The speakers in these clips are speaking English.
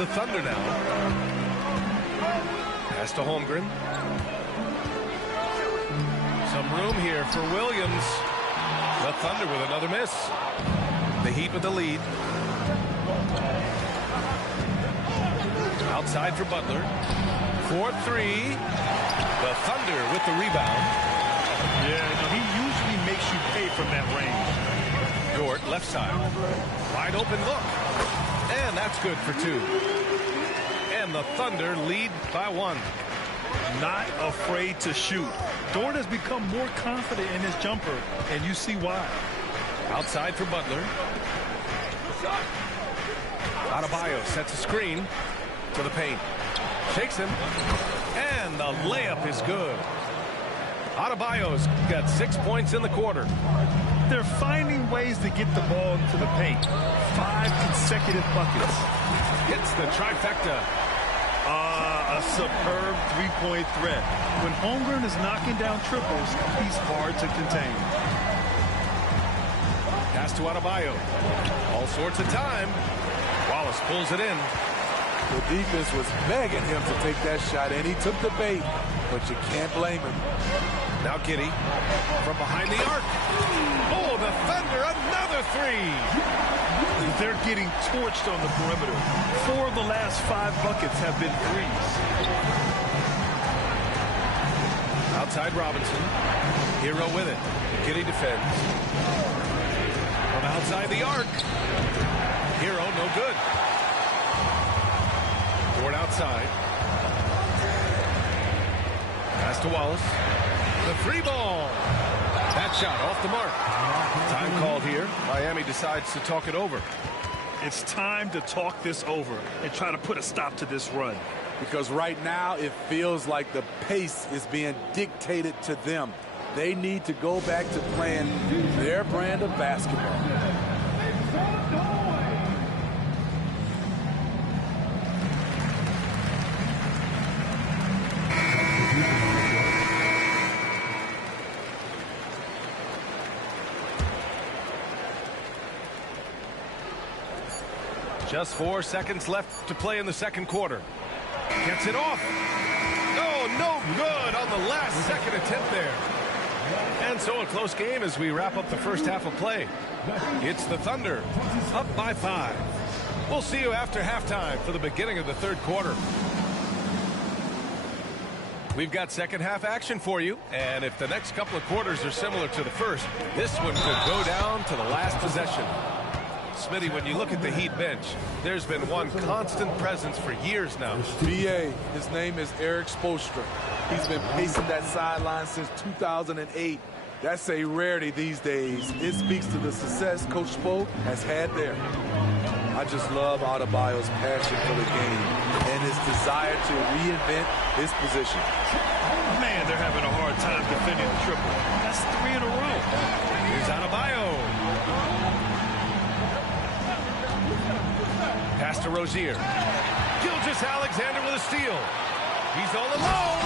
the Thunder now. Pass to Holmgren. Some room here for Williams. The Thunder with another miss. The Heat with the lead. Outside for Butler. 4-3. The Thunder with the rebound. Yeah, he usually makes you pay from that range. Dort, left side. Wide open look. And that's good for 2. And the Thunder lead by 1. Not afraid to shoot. Dort has become more confident in his jumper, and you see why. Outside for Butler. Adebayo sets a screen to the paint. Shakes him. And the layup is good. Adebayo's got 6 points in the quarter. They're finding ways to get the ball into the paint. 5 consecutive buckets. Hits the trifecta. A superb three-point threat. When Holmgren is knocking down triples, he's hard to contain. Pass to Adebayo. All sorts of time. Wallace pulls it in. The defense was begging him to take that shot, and he took the bait, but you can't blame him. Now Giddey from behind the arc. Oh, the Thunder, another 3. They're getting torched on the perimeter. 4 of the last 5 buckets have been threes. Outside Robinson. Hero with it. Giddey defends. From outside the arc. Hero, no good. Dort outside. Pass to Wallace. The 3 ball. That shot off the mark. Time called here. Miami decides to talk it over. It's time to talk this over and try to put a stop to this run. Because right now it feels like the pace is being dictated to them. They need to go back to playing their brand of basketball. Just 4 seconds left to play in the second quarter. Gets it off. Oh, no good on the last second attempt there. And so a close game as we wrap up the first half of play. It's the Thunder up by 5. We'll see you after halftime for the beginning of the third quarter. We've got second half action for you, and if the next couple of quarters are similar to the first, this one could go down to the last possession. Smitty, when you look at the Heat bench, there's been one constant presence for years now. BA, his name is Eric Spoelstra. He's been pacing that sideline since 2008. That's a rarity these days. It speaks to the success Coach Spo has had there. I just love Adebayo's passion for the game and his desire to reinvent his position. Man, they're having a hard time defending the triple. That's 3 in a row. Here's Adebayo. Pass to Rozier. Gilgeous-Alexander with a steal. He's all alone.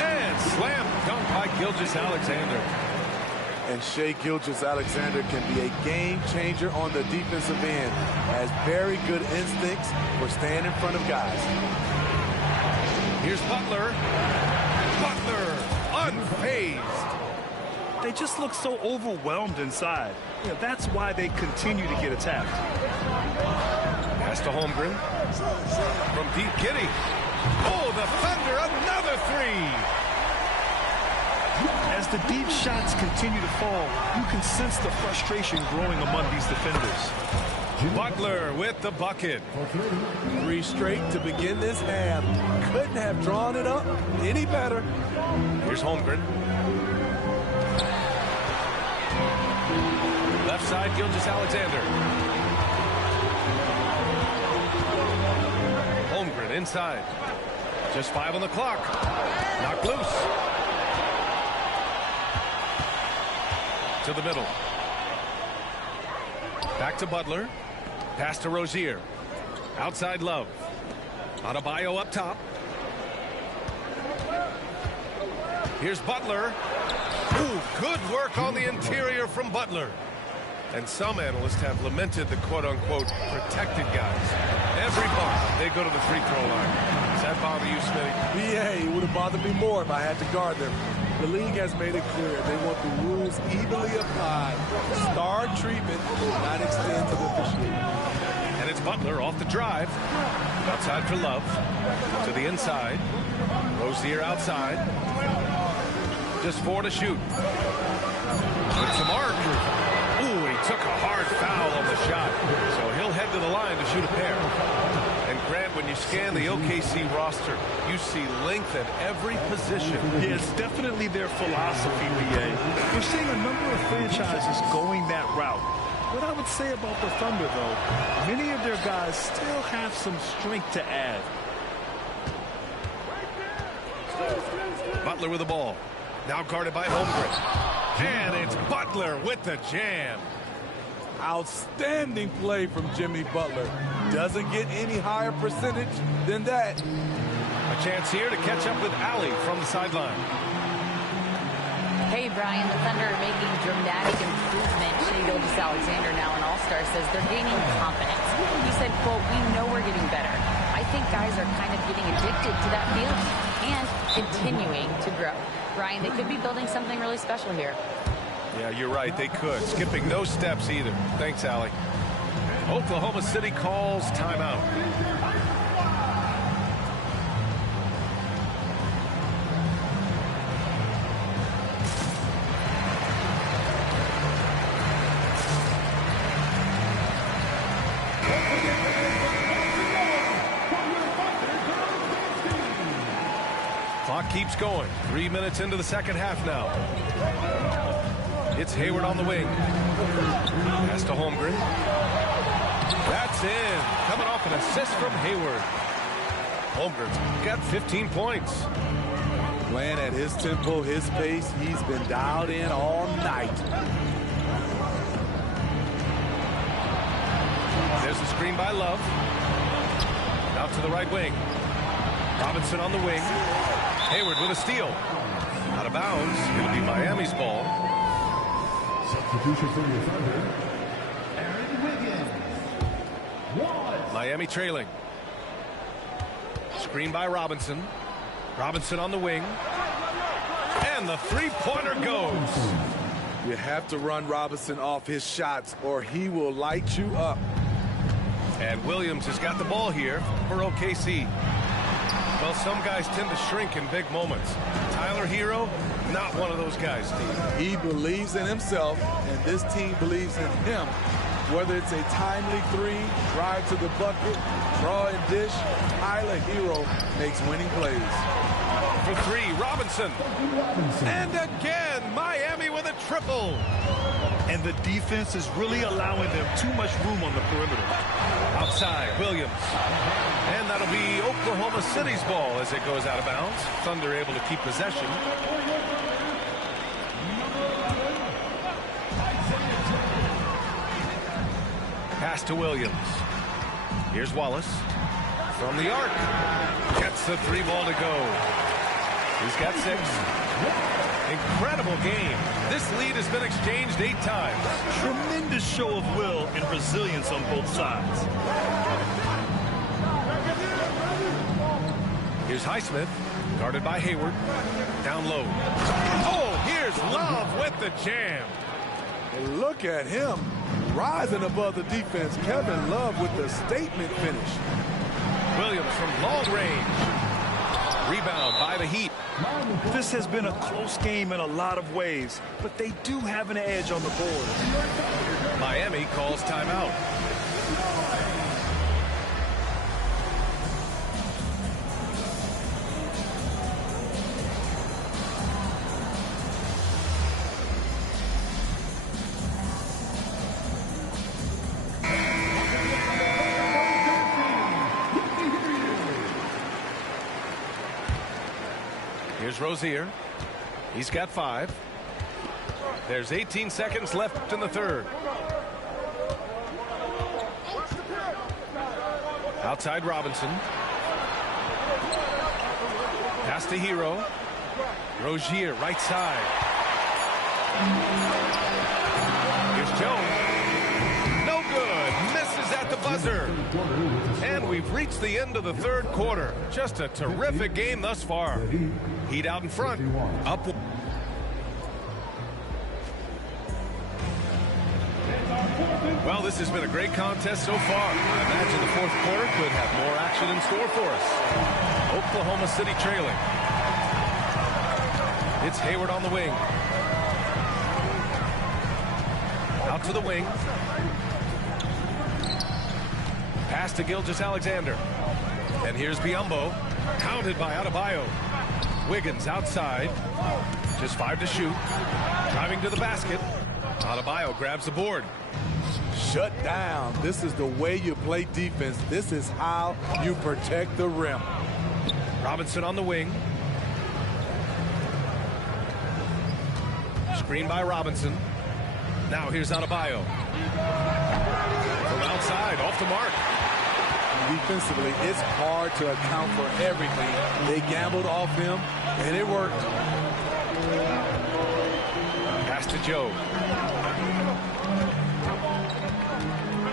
And slam dunk by Gilgeous-Alexander. And Shai Gilgeous-Alexander can be a game changer on the defensive end. Has very good instincts for staying in front of guys. Here's Butler. Butler unfazed. They just look so overwhelmed inside. Yeah, that's why they continue to get attacked. Pass to Holmgren. From deep, Giddey. Oh, the Thunder, another 3. As the deep shots continue to fall, you can sense the frustration growing among these defenders. Butler with the bucket. 3 straight to begin this half. Couldn't have drawn it up any better. Here's Holmgren. Left side, Gilgeous-Alexander. Holmgren inside. Just 5 on the clock. Knocked loose. To the middle. Back to Butler. Pass to Rozier. Outside Love. Adebayo up top. Here's Butler. Ooh, good work on the interior from Butler. And some analysts have lamented the quote-unquote protected guys. Every bump, they go to the free throw line. Does that bother you, Smitty? Yeah, it would have bothered me more if I had to guard them. The league has made it clear they want the rules evenly applied. Star treatment will not extend to the officiating. And it's Butler off the drive. Outside for Love. To the inside. Rozier outside. Just 4 to shoot. It's the mark. Ooh, he took a hard foul on the shot. So he'll head to the line to shoot a pair. And Grant, when you scan the OKC roster, you see length at every position. Yeah, it's definitely their philosophy, BA. We're seeing a number of franchises going that route. What I would say about the Thunder, though, many of their guys still have some strength to add. Butler with the ball. Now guarded by Holmgren. And it's Butler with the jam. Outstanding play from Jimmy Butler. Doesn't get any higher percentage than that. A chance here to catch up with Allie from the sideline. Hey, Brian, the Thunder are making dramatic improvement. Shea Gilgeous-Alexander, now an all-star, says they're gaining confidence. He said, quote, "We know we're getting better. I think guys are kind of getting addicted to that feeling and continuing to grow." Brian, they could be building something really special here. Yeah, you're right. They could. Skipping no steps either. Thanks, Allie. Oklahoma City calls timeout. Clock keeps going. 3 minutes into the second half now. It's Hayward on the wing. Pass to Holmgren. That's in. Coming off an assist from Hayward. Holmgren's got 15 points. Playing at his tempo, his pace. He's been dialed in all night. There's the screen by Love. Out to the right wing. Robinson on the wing. Hayward with a steal. Out of bounds. It'll be Miami's ball. Substitution for your Thunder, Aaron Wiggins. Miami trailing. Screen by Robinson. Robinson on the wing. And the three-pointer goes. You have to run Robinson off his shots or he will light you up. And Williams has got the ball here for OKC. Well, some guys tend to shrink in big moments. Tyler Hero, not one of those guys, Steve. He believes in himself, and this team believes in him. Whether it's a timely three, drive to the bucket, draw and dish, Tyler Hero makes winning plays. For three, Robinson. And again, Miami with a triple. And the defense is really allowing them too much room on the perimeter. Outside, Williams. And that'll be Oklahoma City's ball as it goes out of bounds. Thunder able to keep possession. Pass to Williams. Here's Wallace. From the arc. Gets the three ball to go. He's got 6. Incredible game. This lead has been exchanged 8 times. Tremendous show of will and resilience on both sides. Here's Highsmith, guarded by Hayward. Down low. Oh, here's Love with the jam. And look at him rising above the defense. Kevin Love with the statement finish. Williams from long range. Rebound by the Heat. This has been a close game in a lot of ways, but they do have an edge on the board. Miami calls timeout. Here's Rozier. He's got 5. There's 18 seconds left in the third. Outside Robinson. Pass to Hero. Rozier, right side. Here's Jones. buzzer. And we've reached the end of the third quarter. Just a terrific game thus far. Heat out in front. Up. Well, this has been a great contest so far. I imagine the fourth quarter could have more action in store for us. Oklahoma City trailing. It's Hayward on the wing. Out to the wing. Pass to Gilgeous-Alexander. And here's Biyombo. Counted by Adebayo. Wiggins outside. Just 5 to shoot. Driving to the basket. Adebayo grabs the board. Shut down. This is the way you play defense. This is how you protect the rim. Robinson on the wing. Screen by Robinson. Now here's Adebayo. From outside, off the mark. Defensively, it's hard to account for everything. They gambled off him, and it worked. Pass to Joe.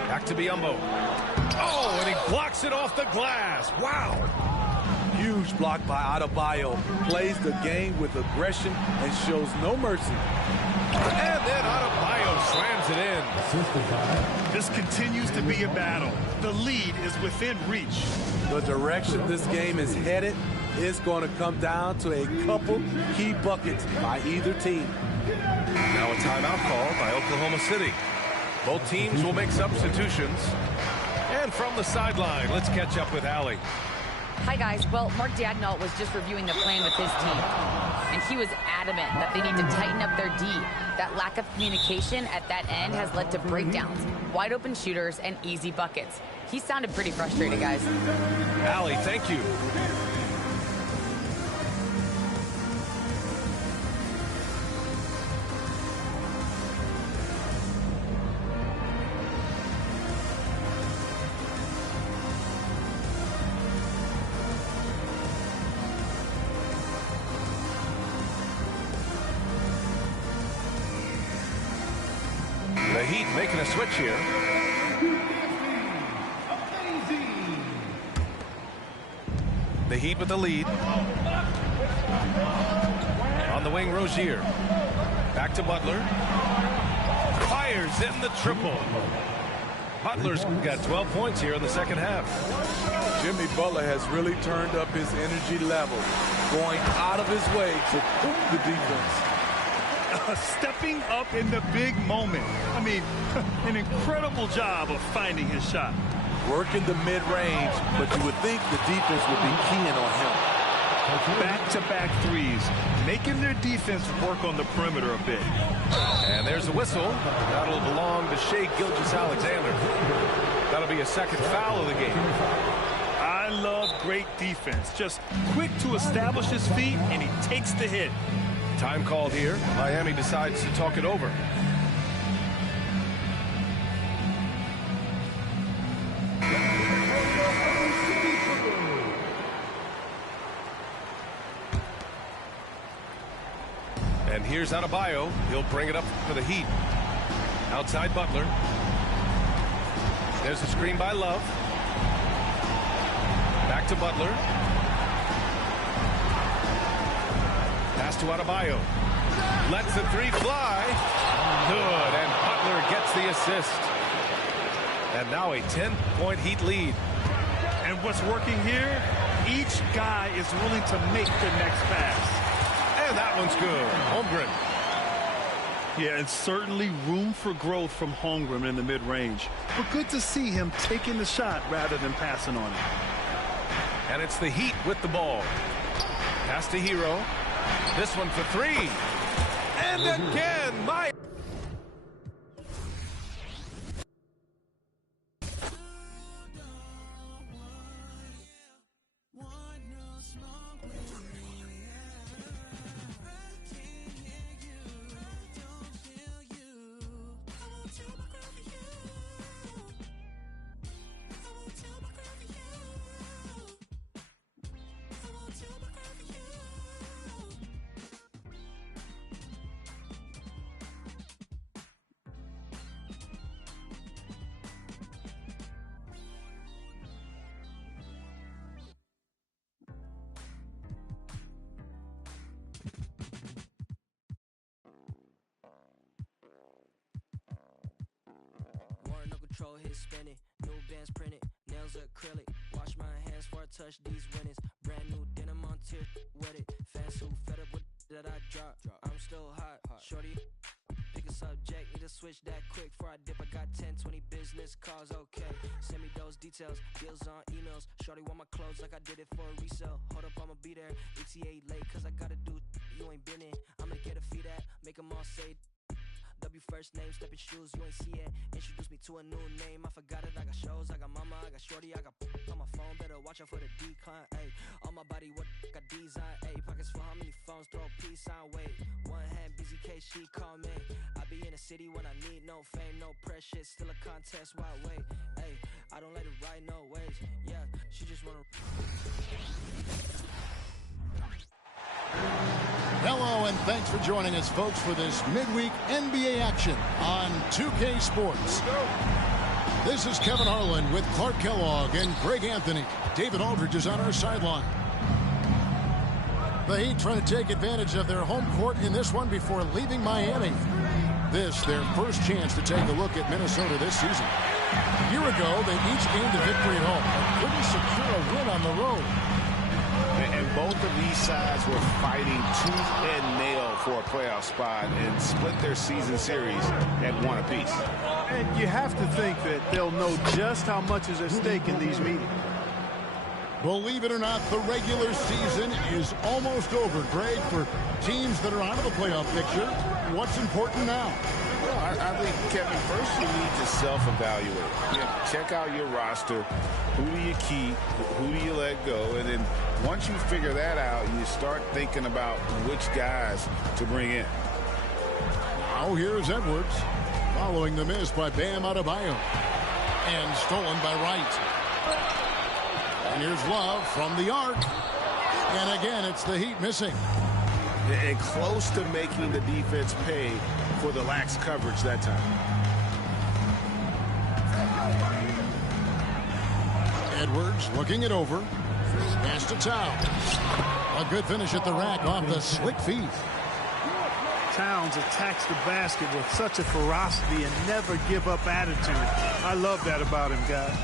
Back to Biyombo. Oh, and he blocks it off the glass. Wow. Huge block by Adebayo. Plays the game with aggression and shows no mercy. And then Adebayo slams it in. This continues to be a battle. The lead is within reach. The direction this game is headed is going to come down to a couple key buckets by either team. Now a timeout call by Oklahoma City. Both teams will make substitutions. And from the sideline, let's catch up with Allie. Hi, guys. Well, Mark Daigneault was just reviewing the plan with his team, and he was adamant that they need to tighten up their D. That lack of communication at that end has led to breakdowns, wide open shooters, and easy buckets. He sounded pretty frustrated, guys. Allie, thank you. The Heat making a switch here. The Heat with the lead. On the wing, Rozier. Back to Butler. Fires in the triple. Butler's got 12 points here in the second half. Jimmy Butler has really turned up his energy level, going out of his way to cook the defense. Stepping up in the big moment. I mean, an incredible job of finding his shot. Working the mid-range, but you would think the defense would be keying on him. Back-to-back threes, making their defense work on the perimeter a bit. And there's a whistle. That'll belong to Shai Gilgeous-Alexander. That'll be a second foul of the game. I love great defense. Just quick to establish his feet, and he takes the hit. Time called here. Miami decides to talk it over. And here's Adebayo. He'll bring it up for the Heat. Outside Butler. There's a screen by Love. Back to Butler. Pass to Adebayo. Lets the three fly. Good, and Butler gets the assist. And now a 10-point Heat lead. And what's working here, each guy is willing to make the next pass. And that one's good. Holmgren. Yeah, and certainly room for growth from Holmgren in the mid-range. But good to see him taking the shot rather than passing on it. And it's the Heat with the ball. Pass to Hero. This one for three. And again, my... control his spinning. New bands printed, nails acrylic. Wash my hands before I touch these winnings. Brand new denim on tier with it. Fans who fed up with that I drop. I'm still hot. Shorty, pick a subject. Need to switch that quick before I dip. I got 10, 20 business calls. Okay, send me those details. Deals on emails. Shorty want my clothes like I did it for a resale. Hold up, I'ma be there. ETA late, cause I gotta do you ain't been in. I'ma get a feed at. Make them all say W first name, stepping shoes, you ain't see it. Introduce me to a new name, I forgot it. I got shows, I got mama, I got shorty, I got on my phone. Better watch out for the decline, ayy. On my body, what got design, ayy. Pockets for how many phones, throw a peace sign, wait. One hand, busy case, she call me. I be in the city when I need no fame, no pressure, still a contest, why wait? Ayy, I don't let it ride no ways, yeah. She just wanna. Hello, and thanks for joining us, folks, for this midweek NBA action on 2K Sports. This is Kevin Harlan with Clark Kellogg and Greg Anthony. David Aldridge is on our sideline. The Heat trying to take advantage of their home court in this one before leaving Miami. This, their first chance to take a look at Minnesota this season. A year ago, they each gained a victory at home, but couldn't secure a win on the road. And both of these sides were fighting tooth and nail for a playoff spot and split their season series at one apiece. And you have to think that they'll know just how much is at stake in these meetings. Believe it or not, the regular season is almost over, Greg. For teams that are out of the playoff picture, what's important now? Well, I think, Kevin, first you need to self-evaluate. Check out your roster. Who do you keep? Who do you let go? And then once you figure that out, you start thinking about which guys to bring in. Now here's Edwards, following the miss by Bam Adebayo. And stolen by Wright. And here's Love from the arc. And again, it's the Heat missing. And close to making the defense pay for the lax coverage that time. Edwards looking it over. Pass to Towns. A good finish at the rack off the slick feet. Towns attacks the basket with such a ferocity and never give up attitude. I love that about him, guys.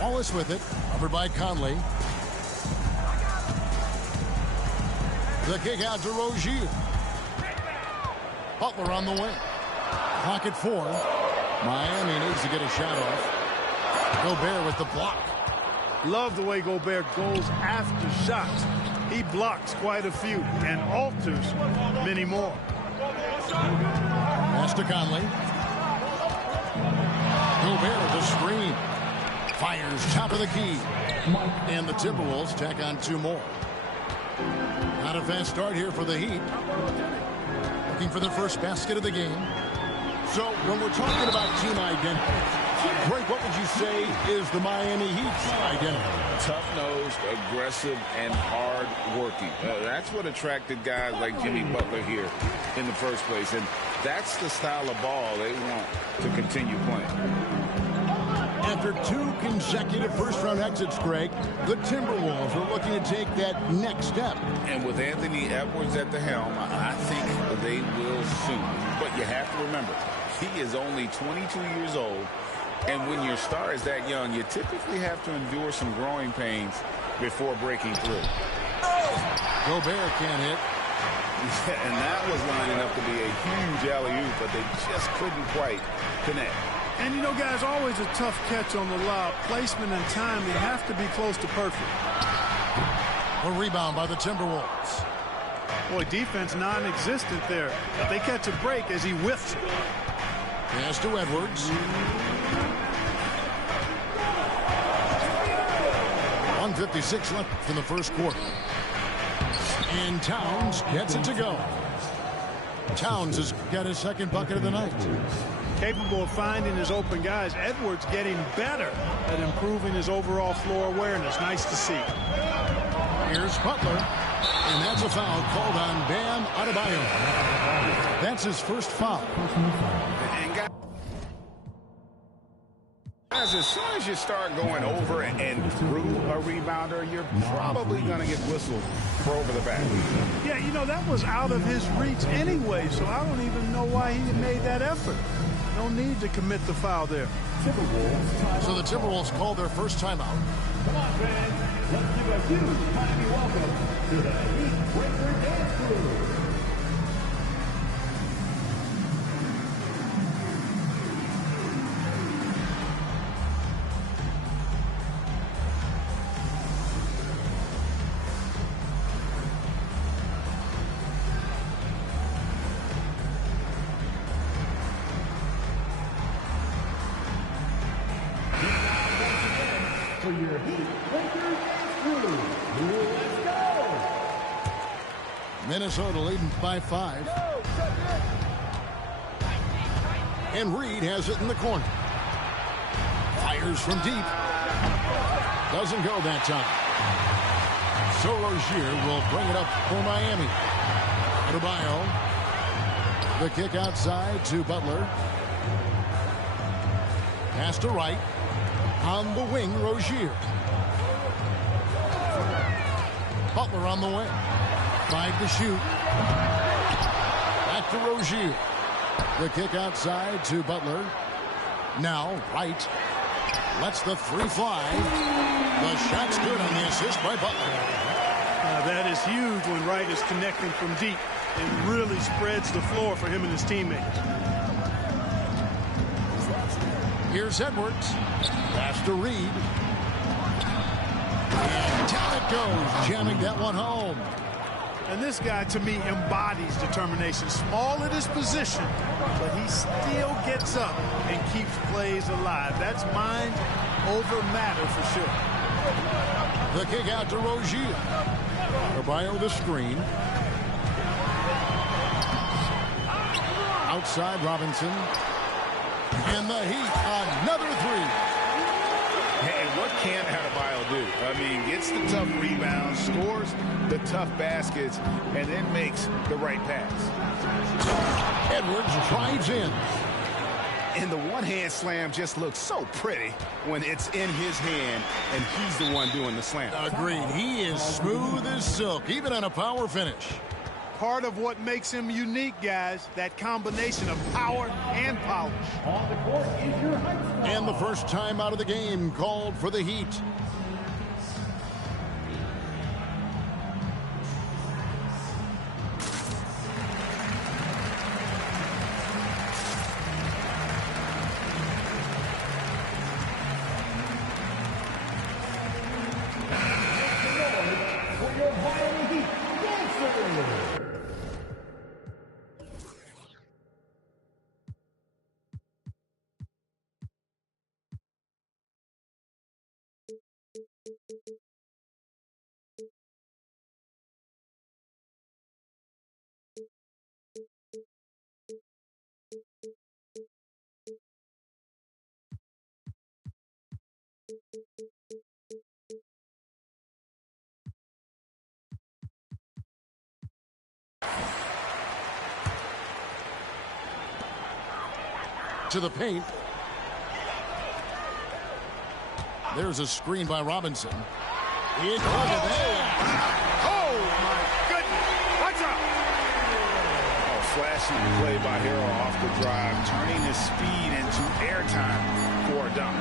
Wallace with it, covered by Conley. The kick out to Rozier. Butler on the wing. Pocket 4. Miami needs to get a shot off. Gobert with the block. Love the way Gobert goes after shots. He blocks quite a few and alters many more. Pass to Conley. Gobert with a screen. Fires top of the key. And the Timberwolves tack on 2 more. Not a fast start here for the Heat. Looking for their first basket of the game. So when we're talking about team identity, Greg, what would you say is the Miami Heat's identity? Tough-nosed, aggressive, and hard-working. That's what attracted guys like Jimmy Butler here in the first place. And that's the style of ball they want to continue playing. After 2 consecutive first-round exits, Greg, the Timberwolves are looking to take that next step. And with Anthony Edwards at the helm, I think they will soon. But you have to remember, he is only 22 years old. And when your star is that young, you typically have to endure some growing pains before breaking through. Gobert can't hit. And that was lining up to be a huge alley-oop, but they just couldn't quite connect. And, you know, guys, always a tough catch on the lob. Placement and timing have to be close to perfect. A rebound by the Timberwolves. Boy, defense non-existent there. But they catch a break as he whiffs it. Pass to Edwards. 1:56 left in the first quarter. And Towns gets it to go. Towns has got his second bucket of the night. Capable of finding his open guys. Edwards getting better at improving his overall floor awareness. Nice to see. Here's Butler. And that's a foul called on Bam Adebayo. That's his first foul. And Guys, as soon as you start going over and through a rebounder, you're probably going to get whistled for over the back. Yeah, you know, that was out of his reach anyway, so I don't even know why he made that effort. No need to commit the foul there. So the Timberwolves call their first timeout. Come on, fans. Let's give a huge mighty welcome to the Heat Breaker Dance Crew. For your Heat Breaker Dance Crew. Let's go! Minnesota leading by 5. And Reed has it in the corner. Fires from deep. Doesn't go that time. So Rozier will bring it up for Miami. Adebayo. The kick outside to Butler. Pass to Wright. On the wing, Rozier. Butler on the wing. 5 to shoot. Back to Rozier. The kick outside to Butler. Now, Wright lets the 3 fly. The shot's good on the assist by Butler. That is huge when Wright is connecting from deep and really spreads the floor for him and his teammates. Here's Edwards. Pass to Reed. And down it goes, jamming that one home. And this guy, to me, embodies determination. Small at his position, but he still gets up and keeps plays alive. That's mind over matter for sure. The kick out to Rozier. Adebayo the screen. Outside Robinson. And the Heat, another 3. Hey, what can Adebayo do? I mean, gets the tough rebounds, scores the tough baskets, and then makes the right pass. Edwards drives in. And the one-hand slam just looks so pretty when it's in his hand, and he's the one doing the slam. Agreed. He is smooth as silk, even on a power finish. Part of what makes him unique, guys, that combination of power and polish. On the court is your height star. And the first time out of the game called for the Heat. For your Miami Heat Dancers. To the paint. There's a screen by Robinson. It was there. Oh, my goodness. Watch out. Oh, flashy play by Hero off the drive, turning his speed into airtime for a dunk.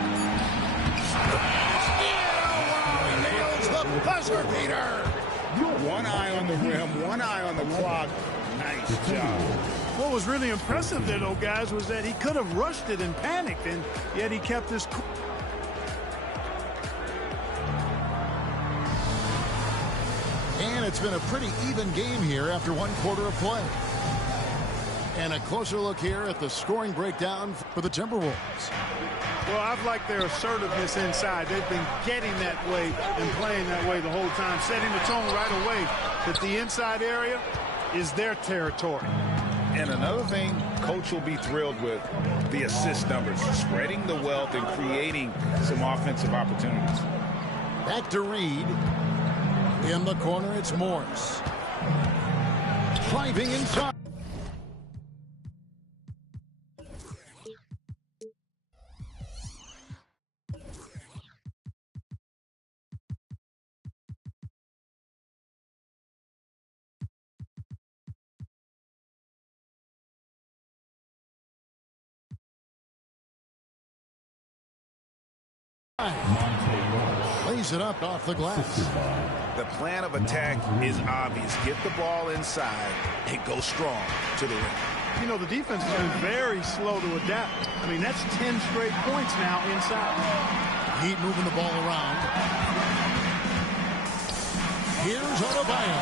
Nails the buzzer beater. One eye on the rim, one eye on the clock. Nice job. What was really impressive there, though, guys, was that he could have rushed it and panicked, and yet he kept his cool. And it's been a pretty even game here after 1 quarter of play. And a closer look here at the scoring breakdown for the Timberwolves. Well, I've liked their assertiveness inside. They've been getting that way and playing that way the whole time, setting the tone right away that the inside area is their territory. And another thing Coach will be thrilled with, the assist numbers, spreading the wealth and creating some offensive opportunities. Back to Reed. In the corner, it's Morris. Driving inside. brings it up off the glass. The plan of attack is obvious. Get the ball inside and go strong to the rim. You know, the defense has been very slow to adapt. I mean, that's 10 straight points now inside. Heat moving the ball around. Here's Adebayo.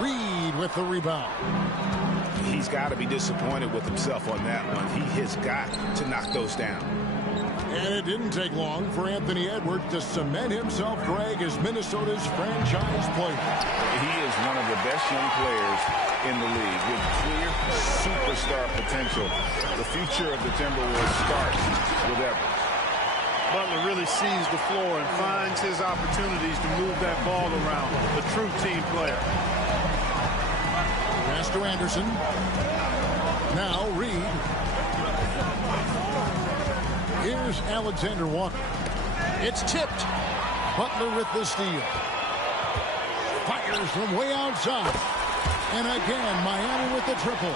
Reed with the rebound. He's got to be disappointed with himself on that one. He has got to knock those down. And it didn't take long for Anthony Edwards to cement himself, Greg, as Minnesota's franchise player. He is one of the best young players in the league with clear superstar potential. The future of the Timberwolves starts with Edwards. Butler really sees the floor and finds his opportunities to move that ball around. A true team player. Pass to Anderson. Now Reed. Here's Alexander Walker. It's tipped. Butler with the steal. Fires from way outside. And again, Miami with the triple.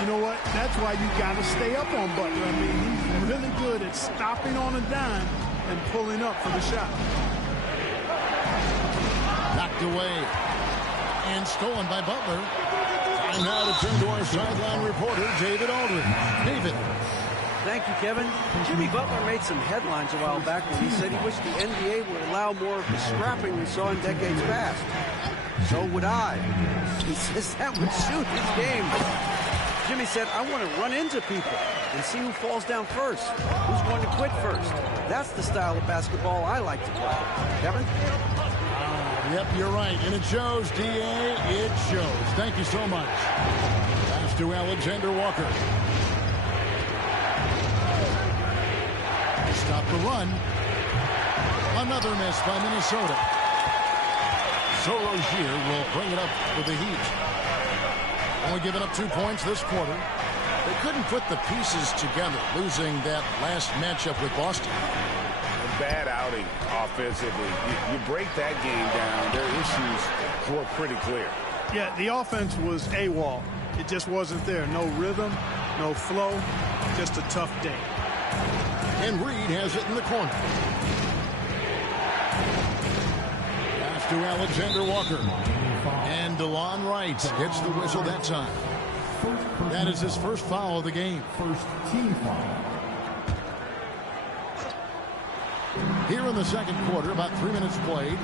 You know what? That's why you got to stay up on Butler. I mean, he's really good at stopping on a dime and pulling up for the shot. Knocked away. And stolen by Butler. And now to turn to our sideline reporter, David Aldridge. David. Thank you, Kevin. Jimmy Butler made some headlines a while back when he said he wished the NBA would allow more of the scrapping we saw in decades past. So would I. He says that would suit his game. Jimmy said, I want to run into people and see who falls down first, who's going to quit first. That's the style of basketball I like to play. Kevin? Yep, you're right. And it shows, D.A. It shows. Thank you so much. Pass to Alexander Walker. Stop the run. Another miss by Minnesota. So Rozier will bring it up for the Heat. Only giving up 2 points this quarter. They couldn't put the pieces together, losing that last matchup with Boston. A bad outing offensively. You break that game down, their issues were pretty clear. Yeah, the offense was AWOL. It just wasn't there. No rhythm, no flow, just a tough day. And Reed has it in the corner. Pass to Alexander Walker. And DeLon Wright gets the whistle that time. That is his first foul of the game. First team foul. Here in the second quarter, about 3 minutes played.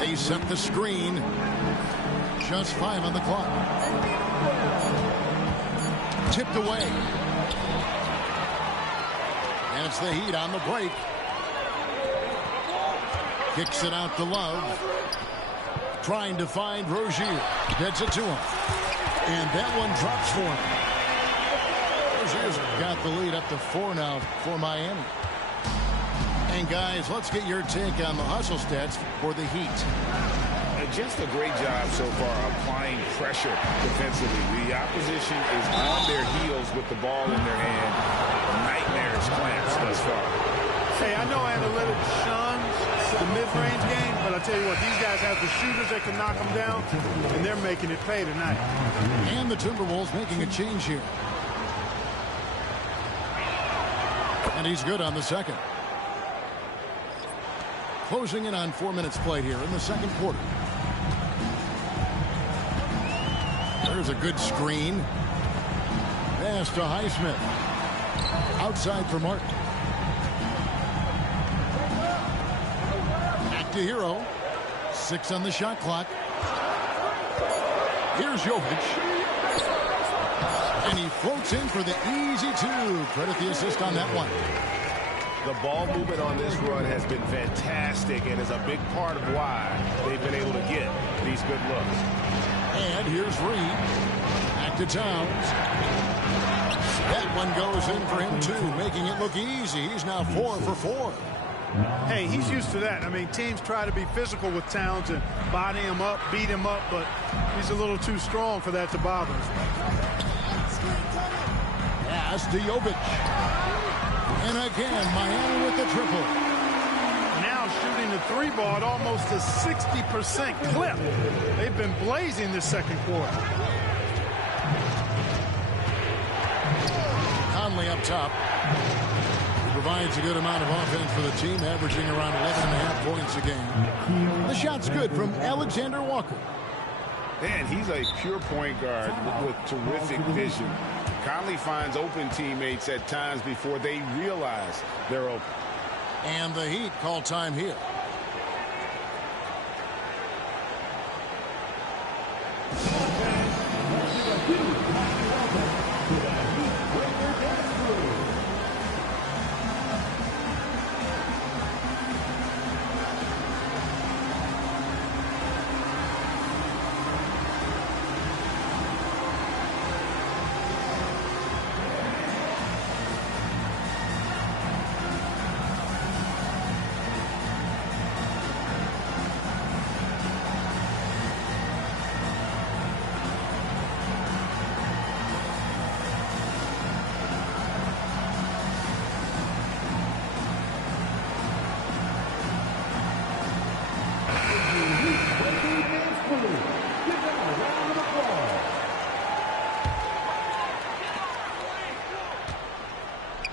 They set the screen. Just 5 on the clock. Tipped away. And it's the Heat on the break. Kicks it out to Love. Trying to find Rozier. Gets it to him. And that one drops for him. Rozier's got the lead up to 4 now for Miami. And guys, let's get your take on the hustle stats for the Heat. Just a great job so far applying pressure defensively. The opposition is on their heels with the ball in their hand. Nightmares plans thus far. Hey, I know analytics shuns the mid-range game, but I tell you what, these guys have the shooters that can knock them down, and they're making it pay tonight. And the Timberwolves making a change here. And he's good on the second. Closing in on 4 minutes played here in the second quarter. There's a good screen. Pass to Highsmith. Outside for Martin. Back to Hero. 6 on the shot clock. Here's Jovic. And he floats in for the easy 2. Credit the assist on that one. The ball movement on this run has been fantastic and is a big part of why they've been able to get these good looks. And here's Reed. Back to Towns. That one goes in for him, too, making it look easy. He's now 4 for 4. Hey, he's used to that. I mean, teams try to be physical with Towns and body him up, beat him up, but he's a little too strong for that to bother him. Pass to Jovic. And again, Miami with the triple. Now shooting the 3 ball at almost a 60% clip. They've been blazing this second quarter. Conley up top. provides a good amount of offense for the team, averaging around 11.5 points a game. The shot's good from Alexander Walker. Man, he's a pure point guard with terrific vision. Conley finds open teammates at times before they realize they're open. And the Heat call time here.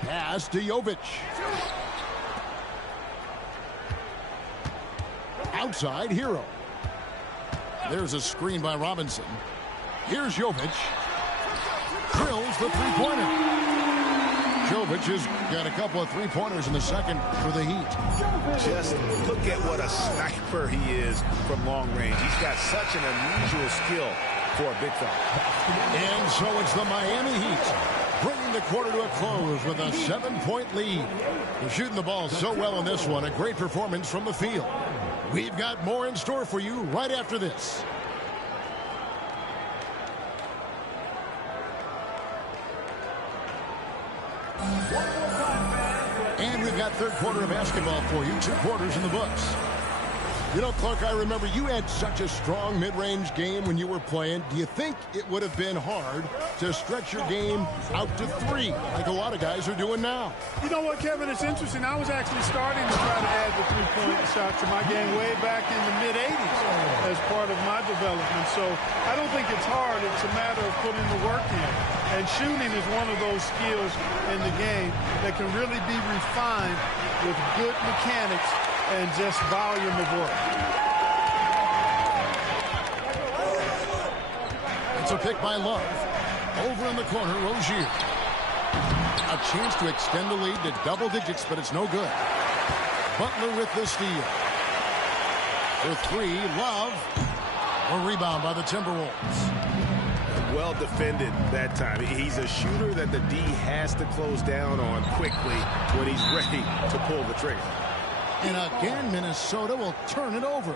Pass to Jovic. Outside, Hero. There's a screen by Robinson. Here's Jovic. Drills the three-pointer. Jovic has got a couple of three-pointers in the second for the Heat. Just look at what a sniper he is from long range. He's got such an unusual skill for a big fella. And so it's the Miami Heat bringing the quarter to a close with a 7-point lead. They're shooting the ball so well in this one. A great performance from the field. We've got more in store for you right after this. And we've got third quarter of basketball for you. 2 quarters in the books. You know, Clark, I remember you had such a strong mid-range game when you were playing. Do you think it would have been hard to stretch your game out to 3 like a lot of guys are doing now? You know what, Kevin? It's interesting. I was actually starting to try to add the three-point shot to my game way back in the mid-'80s as part of my development. So I don't think it's hard. It's a matter of putting the work in. And shooting is one of those skills in the game that can really be refined with good mechanics and just volume of work. It's a pick by Love. Over in the corner, Rozier. A chance to extend the lead to double digits, but it's no good. Butler with the steal. For 3, Love. A rebound by the Timberwolves. Well defended that time. He's a shooter that the D has to close down on quickly when he's ready to pull the trigger. And again, Minnesota will turn it over.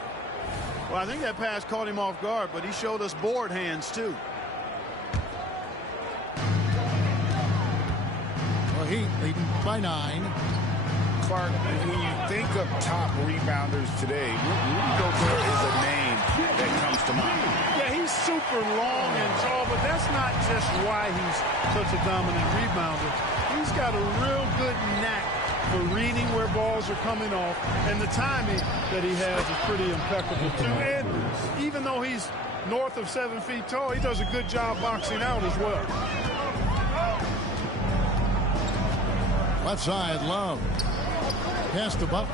Well, I think that pass caught him off guard, but he showed us board hands, too. Well, Heat leading by 9. Clark, when you think of top rebounders today, Rudy Gobert is a name that comes to mind. Yeah, he's super long and tall, but that's not just why he's such a dominant rebounder. He's got a real good knack for reading where balls are coming off, and the timing that he has is pretty impeccable too. And even though he's north of 7 feet tall, he does a good job boxing out as well. Left side, Love. Pass to Butler.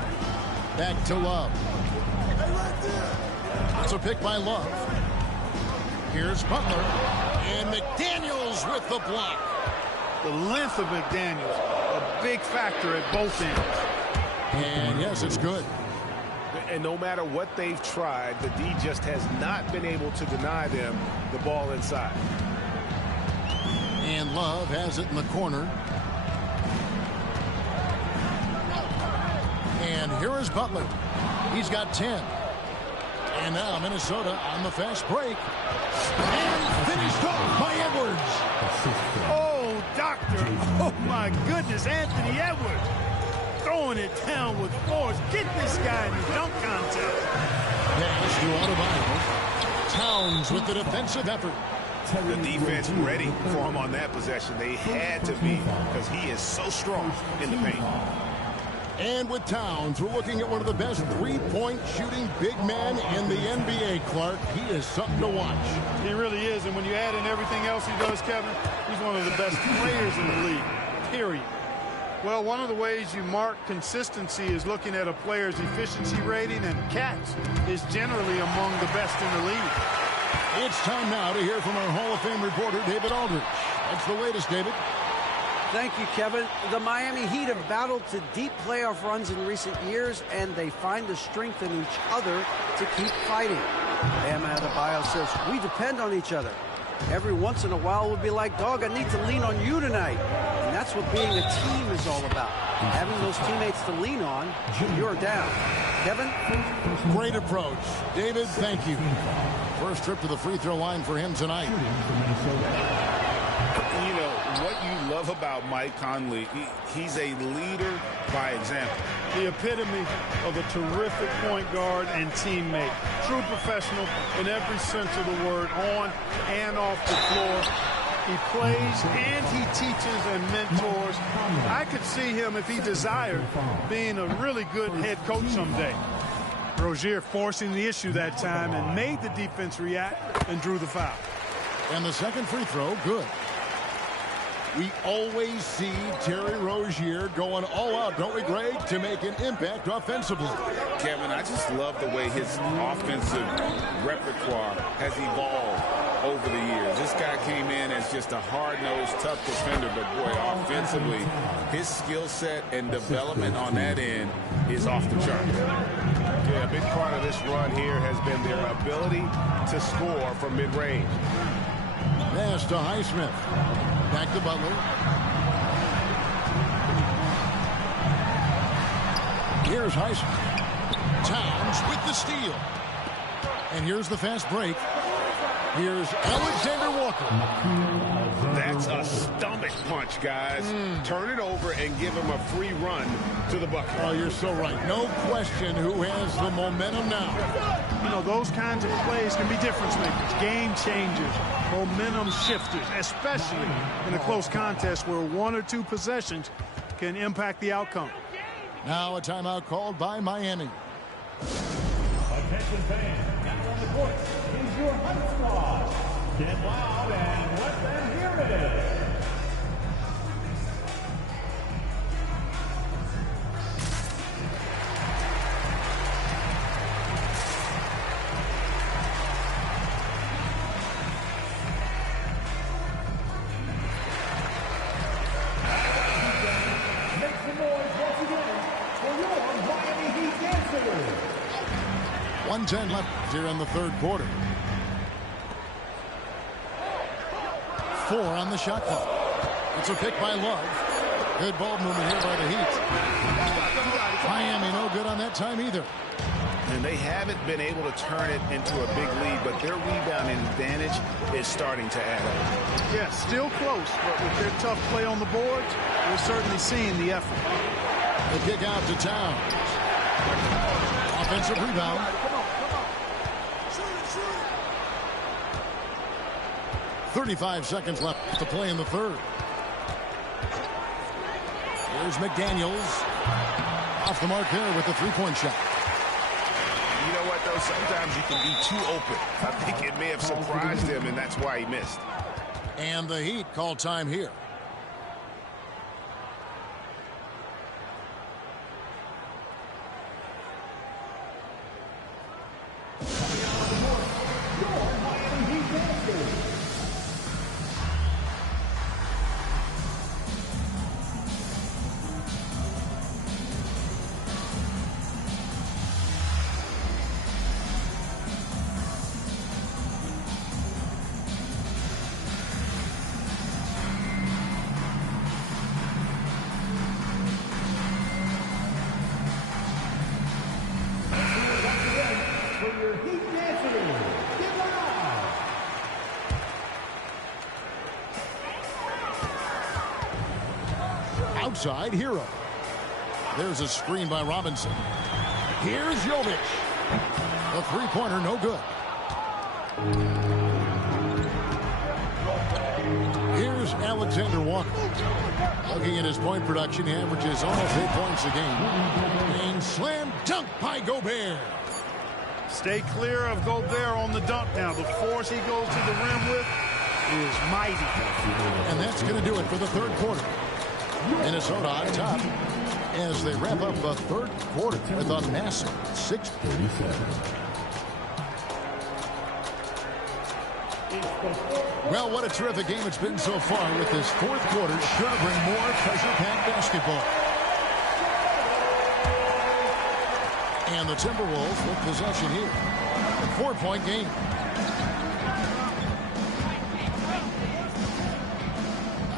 Back to Love. It's a pick by Love. Here's Butler. And McDaniels with the block. The length of McDaniels, a big factor at both ends. And yes, it's good. And no matter what they've tried, the D just has not been able to deny them the ball inside. And Love has it in the corner. And here is Butler. He's got 10. And now Minnesota on the fast break. And finished off by Edwards. Oh, doctor. Oh, my goodness. Anthony Edwards throwing it down with force. Get this guy in the dunk contest. Pass to Adebayo. Towns with the defensive effort. The defense ready for him on that possession. They had to be because he is so strong in the paint. And with Towns, we're looking at one of the best three-point shooting big men in the NBA, Clark. He is something to watch. He really is, and when you add in everything else he does, Kevin, he's one of the best players in the league, period. Well, one of the ways you mark consistency is looking at a player's efficiency rating, and Katz is generally among the best in the league. It's time now to hear from our Hall of Fame reporter, David Aldridge. What's the latest, David? Thank you, Kevin. The Miami Heat have battled to deep playoff runs in recent years, and they find the strength in each other to keep fighting. Bam Adebayo says, we depend on each other. Every once in a while we'll be like, dog, I need to lean on you tonight. And that's what being a team is all about. Having those teammates to lean on when you're down. Kevin? Great approach. David, thank you. First trip to the free throw line for him tonight. You know, what you love about Mike Conley, he's a leader by example. The epitome of a terrific point guard and teammate. True professional in every sense of the word, on and off the floor. He plays and he teaches and mentors. I could see him, if he desired, being a really good head coach someday. Rozier forcing the issue that time and made the defense react and drew the foul. And the second free throw, good. We always see Terry Rozier going all out, don't we, Greg, to make an impact offensively. Kevin, I just love the way his offensive repertoire has evolved over the years. This guy came in as just a hard-nosed, tough defender, but boy, offensively, his skill set and development on that end is off the charts. Yeah, a big part of this run here has been their ability to score from mid-range. Pass to Highsmith. Back to Butler. Here's Highsmith. Towns with the steal. And here's the fast break. Here's Alexander Walker. That's a stomach punch, guys. Turn it over and give him a free run to the bucket. Oh, you're so right. No question who has the momentum now. You know, those kinds of plays can be difference makers, game changers, momentum shifters, especially in a close contest where one or two possessions can impact the outcome. Now a timeout called by Miami. Attention fans, now on the court is your Hunt Squad. Get loud and let them hear it. Make some noise once again for your Miami Heat dancers. 1:10 left here in the third quarter. 4 on the shot clock. It's a pick by Love. Good ball movement here by the Heat. Miami no good on that time either. And they haven't been able to turn it into a big lead, but their rebounding advantage is starting to add up. Yeah, still close, but with their tough play on the boards, we're certainly seeing the effort. The kick out to Towns. Offensive rebound. 35 seconds left to play in the third. Here's McDaniels. Off the mark there with the three-point shot. You know what, though? Sometimes you can be too open. I think it may have surprised him, and that's why he missed. And the Heat call time here. Outside Hero. There's a screen by Robinson. Here's Jovic. The three-pointer no good. Here's Alexander Walker. Looking at his point production, he averages almost 8 points a game. And slam dunk by Gobert. Stay clear of Gobert on the dunk now. The force he goes to the rim with is mighty. And that's going to do it for the third quarter. Minnesota on top as they wrap up the third quarter with a massive 6-37. Well, what a terrific game it's been so far, with this fourth quarter sure to bring more pressure-packed basketball. And the Timberwolves with possession here. A 4-point game.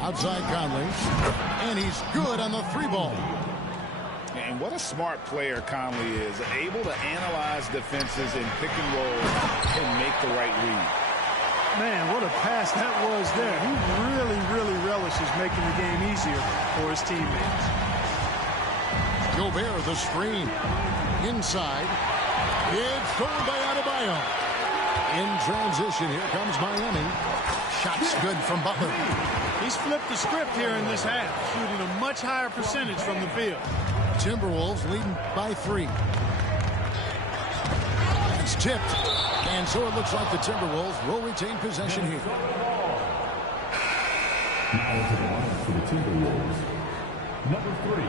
Outside Conley. And he's good on the 3-ball. And what a smart player Conley is. Able to analyze defenses in pick and roll and make the right read. Man, what a pass that was there. He really relishes making the game easier for his teammates. Gobert, the screen. Inside. It's stolen by Adebayo. In transition, here comes Miami. Shots good from Butler. He's flipped the script here in this half, shooting a much higher percentage from the field. Timberwolves leading by 3. It's tipped. And so it looks like the Timberwolves will retain possession here. For the Timberwolves, number 3,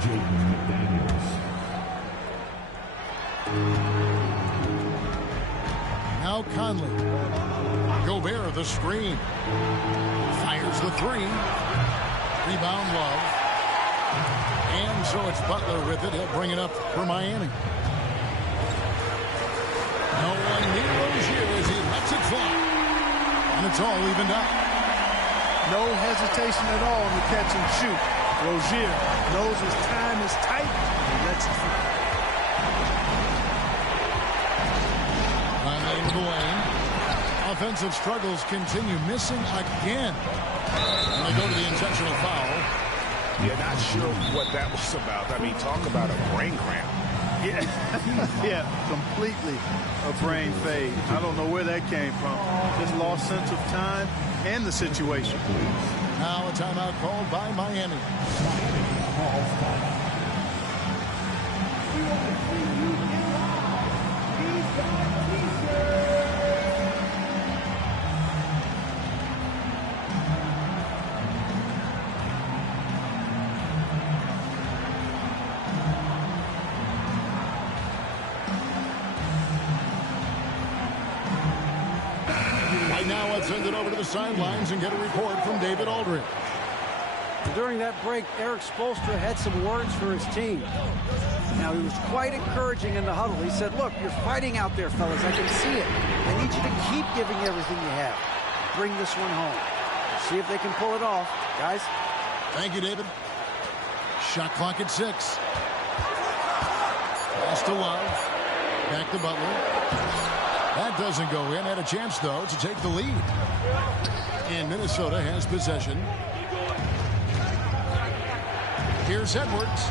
Jaden McDaniels. Now Conley. Gobert, the screen. Fires the 3. Rebound Love. And so it's Butler with it. He'll bring it up for Miami. No one near Rozier as he lets it fly. And it's all evened up. No hesitation at all in the catch and shoot. Rozier knows his time is tight and lets it fly. Conley into the lane. Offensive struggles continue, missing again. And they go to the intentional foul. You're not sure what that was about. I mean, talk about a brain cramp. Yeah, completely a brain fade. I don't know where that came from. Just lost sense of time and the situation. Now a timeout called by Miami. Send it over to the sidelines and get a report from David Aldridge. During that break, Eric Spoelstra had some words for his team. Now, he was quite encouraging in the huddle. He said, look, you're fighting out there, fellas. I can see it. I need you to keep giving everything you have. Bring this one home. See if they can pull it off. Guys? Thank you, David. Shot clock at 6. Pass to Love. Back to Butler. That doesn't go in. Had a chance, though, to take the lead. And Minnesota has possession. Here's Edwards.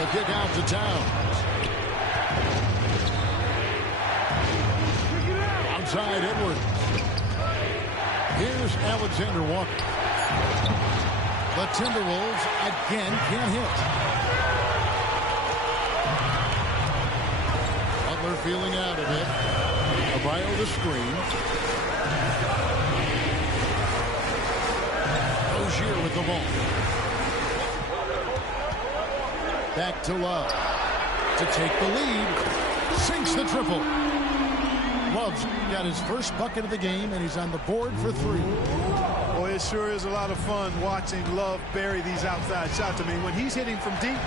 The kick out to Towns. Outside Edwards. Here's Alexander Walker. The Timberwolves again can't hit. Butler feeling out of it. Adebayo the screen. Rozier with the ball. Back to Love. To take the lead. Sinks the triple. Love's got his first bucket of the game, and he's on the board for 3. Boy, it sure is a lot of fun watching Love bury these outside shots. I mean, when he's hitting from deep,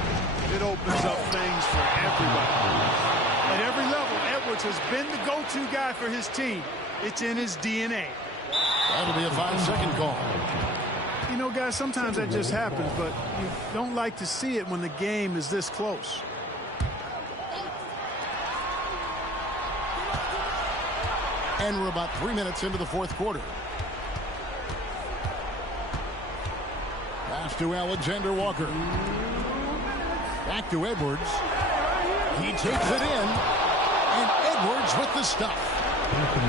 it opens up things for everybody. At every level, Edwards has been the go-to guy for his team. It's in his DNA. That'll be a 5-second call. You know, guys, sometimes that just happens, but you don't like to see it when the game is this close. And we're about 3 minutes into the fourth quarter. Pass to Alexander Walker. Back to Edwards. He takes it in, and Edwards with the stuff.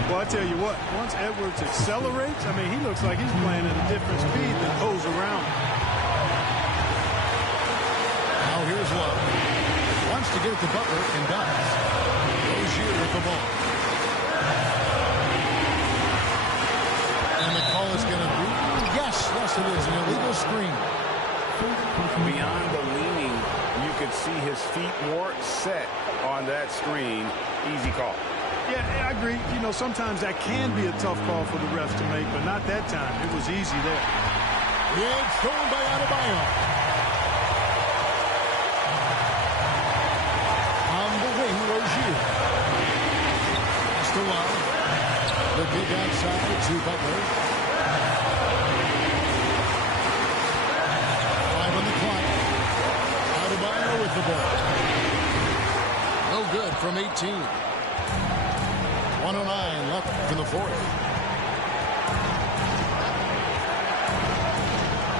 Well, I tell you what, once Edwards accelerates, I mean, he looks like he's playing at a different speed than goes around. Now here's Love. Wants to get it to Butler and does. Rozier with the ball. And the call is going to be, yes, it is an illegal screen. Beyond the leaning, you could see his feet more set on that screen. Easy call. Yeah, I agree. You know, sometimes that can be a tough call for the refs to make, but not that time. It was easy there. It's thrown by Adebayo. On the wing, Rozier. That's the one. The big outside to Butler. 5 on the clock. Adebayo with the ball. No good from 18. 109 left in the fourth.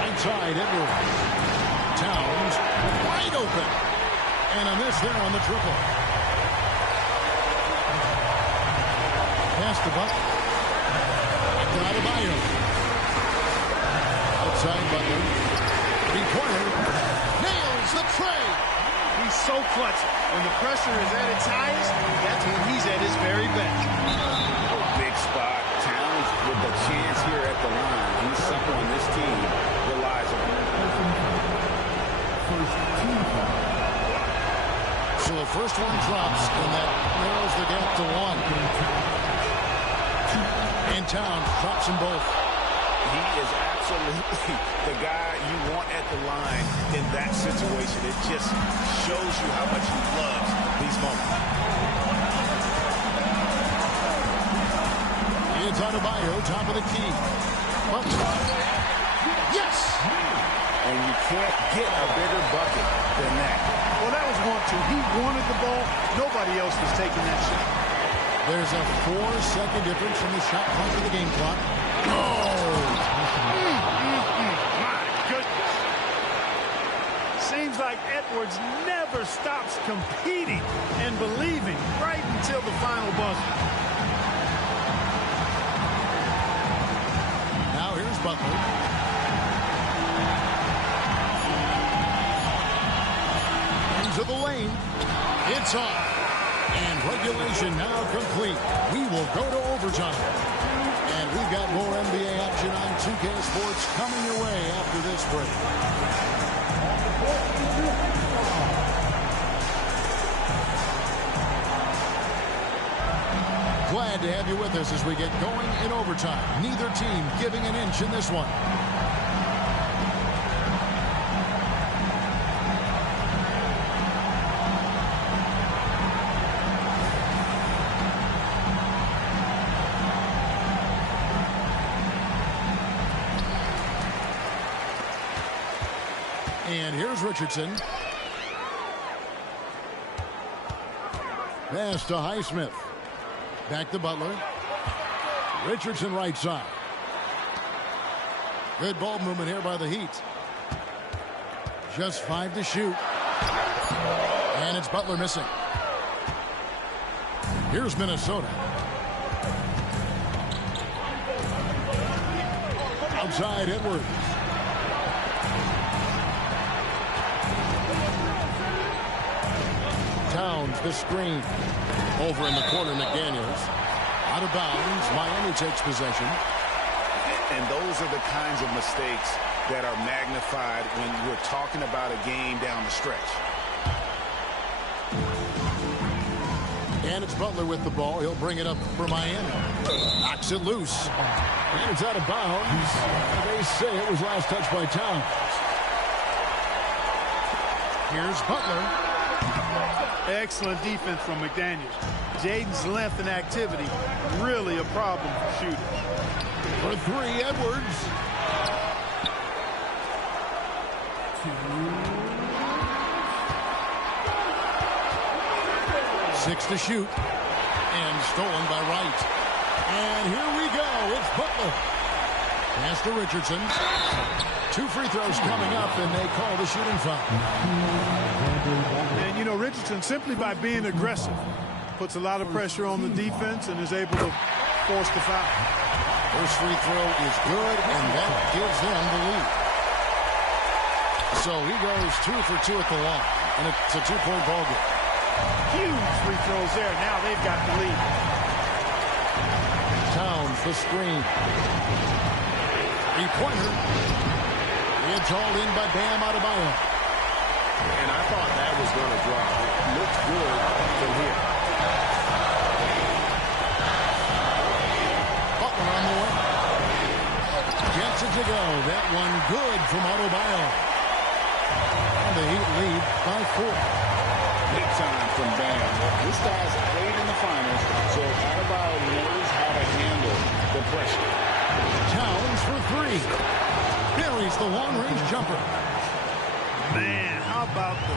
Inside Edwards. Towns wide open. And a miss there on the triple. Pass to Butler. Back to Adebayo. Outside Butler. 3-pointer. Nails the tray. He's so clutch. When the pressure is at its highest, that's when he's at his very best. Big spot. Towns with a chance here at the line. He's someone this team relies on. So the first one drops, and that narrows the gap to 1. And Towns drops them both. He is absolutely the guy you want at the line in that situation. It just shows you how much he loves these moments. It's Adebayo, top of the key. Yes! And you can't get a bigger bucket than that. Well, that was 1-2. He wanted the ball. Nobody else was taking that shot. There's a 4-second difference from the shot clock to the game clock. Oh! My goodness. Seems like Edwards never stops competing and believing right until the final buzzer. Now here's Butler. Into the lane. It's off. And regulation now complete. We will go to overtime. And we've got more NBA action on 2K Sports coming your way after this break. Glad to have you with us as we get going in overtime. Neither team giving an inch in this one. And here's Richardson. Pass to Highsmith. Back to Butler. Richardson right side. Good ball movement here by the Heat. Just 5 to shoot. And it's Butler missing. Here's Minnesota. Outside Edwards. Towns, the screen. Over in the corner, McDaniels. Out of bounds. Miami takes possession. And those are the kinds of mistakes that are magnified when we're talking about a game down the stretch. And it's Butler with the ball. He'll bring it up for Miami. Knocks it loose. And it's out of bounds. They say it was last touched by Towns. Here's Butler. Excellent defense from McDaniels. Jaden's length and activity, really a problem for shooting. For 3, Edwards. 6 to shoot. And stolen by Wright. And here we go. It's Butler. Pass to Richardson. 2 free throws coming up, and they call the shooting foul. And, you know, Richardson, simply by being aggressive, puts a lot of pressure on the defense and is able to force the foul. First free throw is good, and that gives them the lead. So he goes 2 for 2 at the line, and it's a 2-point ball game. Huge free throws there. Now they've got the lead. Towns, the screen. 3-pointer It's all in by Bam Adebayo. And I thought that was going to drop. It looked good from here. Butler on the way. Gets it to go. That one good from Adebayo. And the Heat lead by 4. Big time from Bam. This guy's played in the finals, so Adebayo knows how to handle the pressure. Towns for 3. Buries the long-range jumper. Man, how about the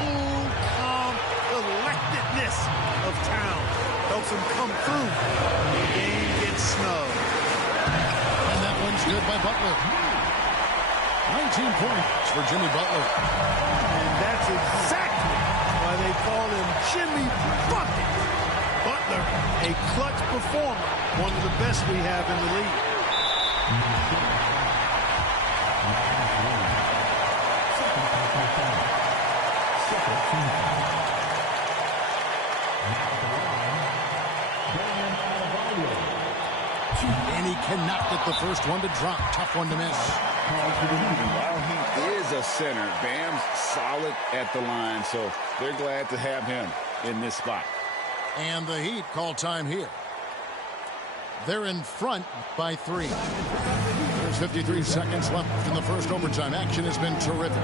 cool, calm, collectedness of Towns? Helps him come through. The game gets snug. And that one's good by Butler. 19 points for Jimmy Butler. And that's exactly why they call him Jimmy Bucket. Butler, a clutch performer, one of the best we have in the league. And he cannot get the first one to drop. Tough one to miss. While he is a center, Bam's solid at the line, so they're glad to have him in this spot. And the Heat call time here. They're in front by 3. There's 53 seconds left in the first overtime. Action has been terrific.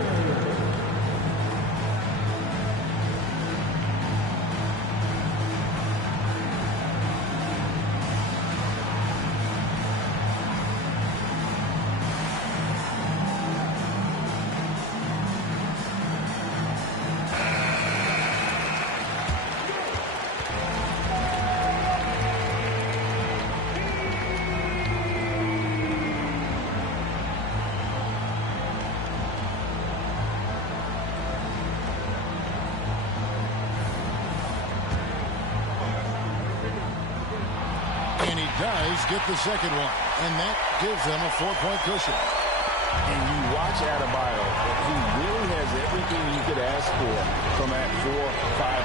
Does get the second one, and that gives them a 4-point cushion. And you watch Adebayo, he really has everything you could ask for from that 4-5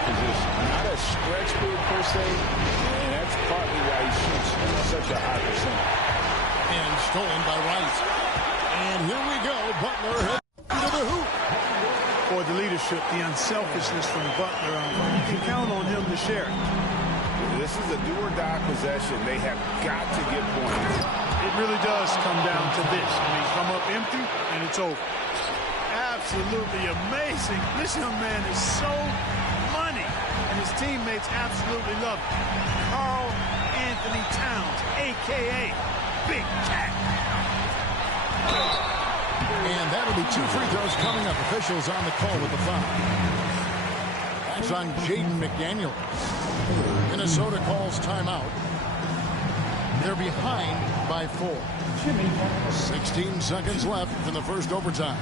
position. Not a stretch big per se, and that's partly why he shoots such a high percentage. And stolen by Rice. And here we go. Butler heading to the hoop. For the leadership, the unselfishness from Butler, you can count on him to share it. This is a do-or-die possession. They have got to get points. It really does come down to this. I mean, come up empty, and it's over. Absolutely amazing. This young man is so money, and his teammates absolutely love him. Karl Anthony Towns, a.k.a. Big Cat. And that'll be 2 free throws coming up. Officials on the call with the foul. That's on Jaden McDaniels. Minnesota calls timeout. They're behind by 4. 16 seconds left in the first overtime.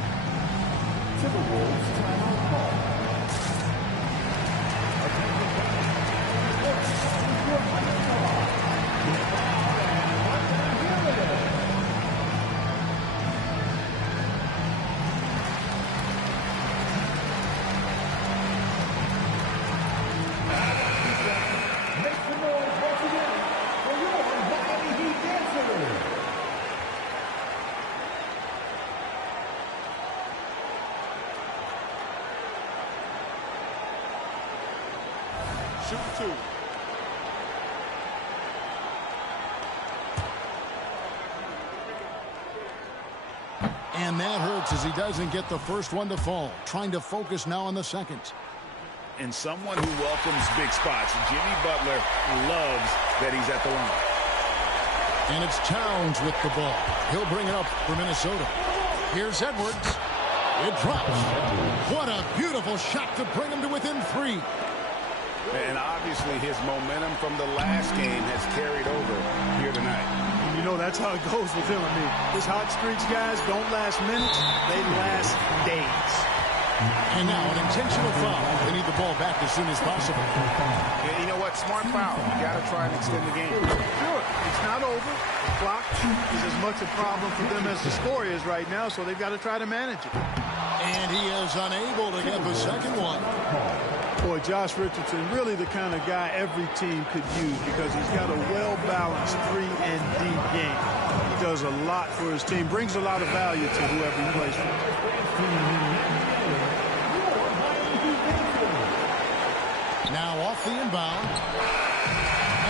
Shoot 2. And that hurts as he doesn't get the first one to fall. Trying to focus now on the second. And someone who welcomes big spots. Jimmy Butler loves that he's at the line. And it's Towns with the ball. He'll bring it up for Minnesota. Here's Edwards. It drops. What a beautiful shot to bring him to within 3. And obviously his momentum from the last game has carried over here tonight. And you know, that's how it goes with him. I mean, his hot streaks, guys, don't last minutes. They last days. And now an intentional foul. They need the ball back as soon as possible. Yeah, you know what? Smart foul. You got to try and extend the game. Sure. It's not over. The clock is as much a problem for them as the score is right now, so they've got to try to manage it. And he is unable to get the second one. Boy, Josh Richardson, really the kind of guy every team could use because he's got a well-balanced 3 and D game. He does a lot for his team, brings a lot of value to whoever he plays for. Now off the inbound.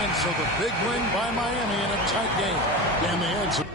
And so the big win by Miami in a tight game. And they had some